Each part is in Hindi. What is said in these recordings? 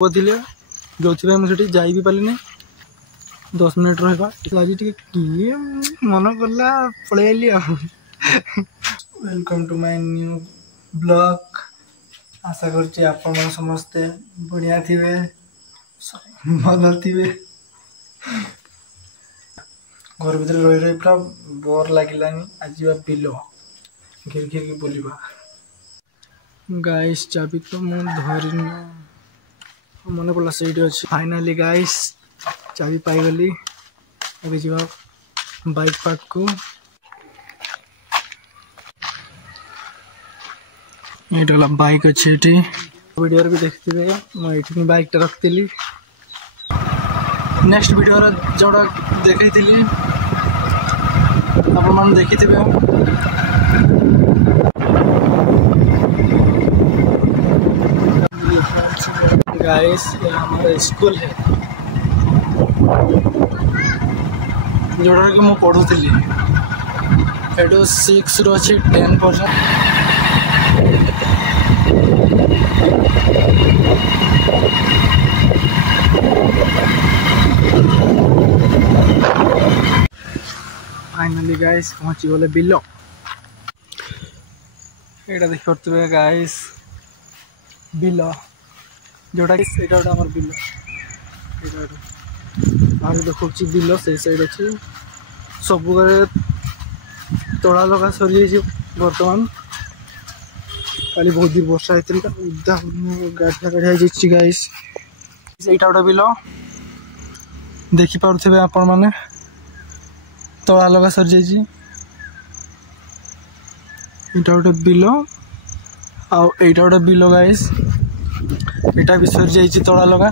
थे जो मुझे जाई भी पारे 10 मिनट रहा आज किए मन कला पलैली। Welcome to my new blog. आशा करते आपण समस्ते बढ़िया थे भल थे। घर भर रही रही पूरा बोर लगिलानी। आज बिल घिर घिर बुलवा गाइस चाबी तो मुझे धरनी मन पड़ा से अच्छे। फाइनाली गाइस चाबी पाईगली। अभी जा बाइक पार्क को ये बाइक अच्छे वीडियो भी देखते मुझे बाइक टा रखी। नेक्स्ट वीडियो जोड़ा देखी आप देखी गाइस ये हमारा स्कूल है जोड़ा कि मैं पढ़ुली। एटू 6 रु अच्छे 10 पर्यटन। फाइनाली गाइस पहुँची गले बिल। ये देख पारे गाइस बिल जोटा गोटे बिल आगे देखा बिल से साइड अच्छी सब तला लगा सरी बर्तमान। खाली बहुत दिन वर्षा होता उदा गाढ़िया गाढ़िया गाइस यहाँ गोटे बिल देखिपे आपण मैंने तला लगा सरी जाइए। यहाँ गोटे बिल आईटा गोटे बिल गाइस एटा भी सरी जाइए तला लगा।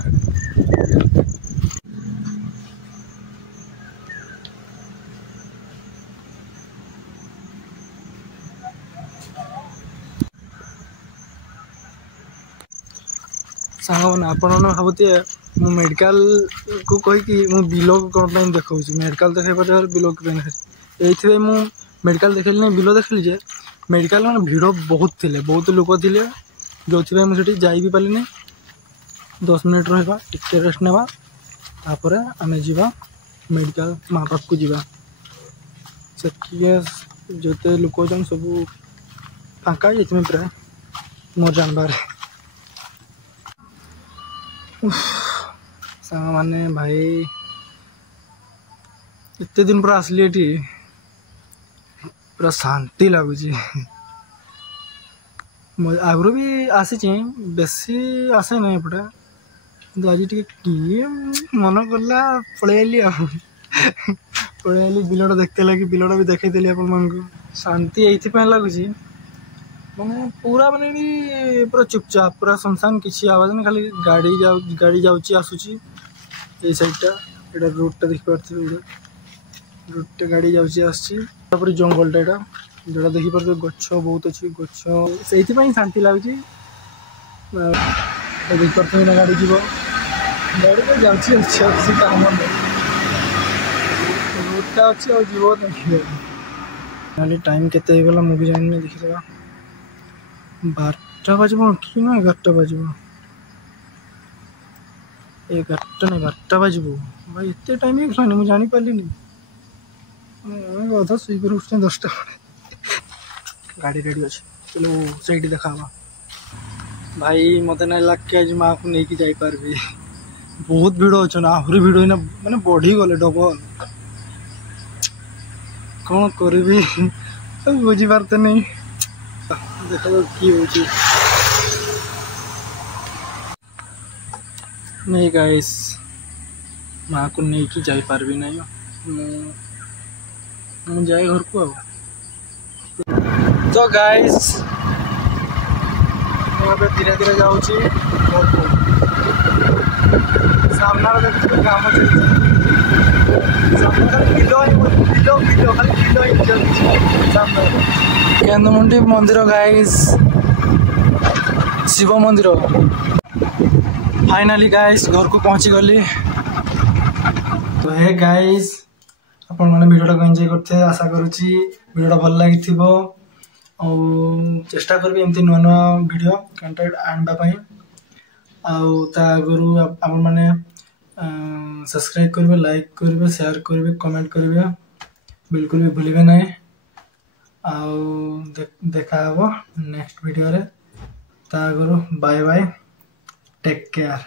सांग मैंने आपण भावुए मु मेडिकल को कहीकि मु बिल कौन देखा मेडिकल देखे बिल ये मेडिकल देखली नहीं बिल देखली जे मेडिकल में भीड़ बहुत थे बहुत लोग थे जो मुझे जाई भी पारे 10 मिनट रहा टे रेस्ट ना तापर आम जा मेडिकल माँ पाख को जा जो लोक जन सब फाँका प्राय मोर जानबार सांग माने भाई इतने दिन पूरा आसली पूरा शांति लगुच। आगु भी आसी बेसी आसे ना एपटे आज किए मन कला पलैली पलैली बिलटा देखते लगे बिलटा भी देखी आप शांति ये लगुच मैंने पूरा मैंने पूरा चुपचाप पूरा सुनसान किसी आवाज नहीं खाली गाड़ी जाऊँगी आसूची ये साइडटा ये रोडटा देखिपे रोडटा गाड़ी जाऊँगी आसपर जंगलटा यहाँ जोड़ा देखिपे गच बहुत अच्छी गच से शांति लगुच। देखिपे ना गाड़ी जीव गाड़ी तो जाऊँगी अच्छे अच्छी काम रोडटा अच्छी और जीव नहीं टाइम केते मुझे जानी देखीदा 12टा बाजब कि ना 11टा बाजब 11टा नहीं 12टा बाजब भाई एत टाइम है मुझे जानी पार्ली अधा शुक 10टा गाड़ी रेडी अच्छे चलो से देखा भाई मत ना लगे आज माँ को लेकिन जापारि बहुत भिड़ अच्छे आहरी भिड़ होना मैंने बढ़ी गले डबल कौन करी बुझीपारते नहीं देखो कि नहीं गाइस माँ को लेकिन जापारि ना जाए घर को तो गाइस धीरे धीरे जाऊँ सामना काम केन्दुमुंडी मंदिर गाइस शिव मंदिर। फाइनाली गाइस घर को पहुँची गली। तो हे गाइस आपण मैंने वीडियो को एंजॉय करते आशा करुच्ची वीडियो भल लगी चेष्टा करी एमती नुआ नुआ वीडियो कंटेंट आनवाई आउ ता आगु आपण मैंने सब्सक्राइब करेंगे, लाइक करेंगे, शेयर करेंगे, कमेंट करेंगे, बिल्कुल भी भूलिए ना। आउ देखा नेक्स्ट वीडियो रे। ता आगु बाय बाय, टेक केयर।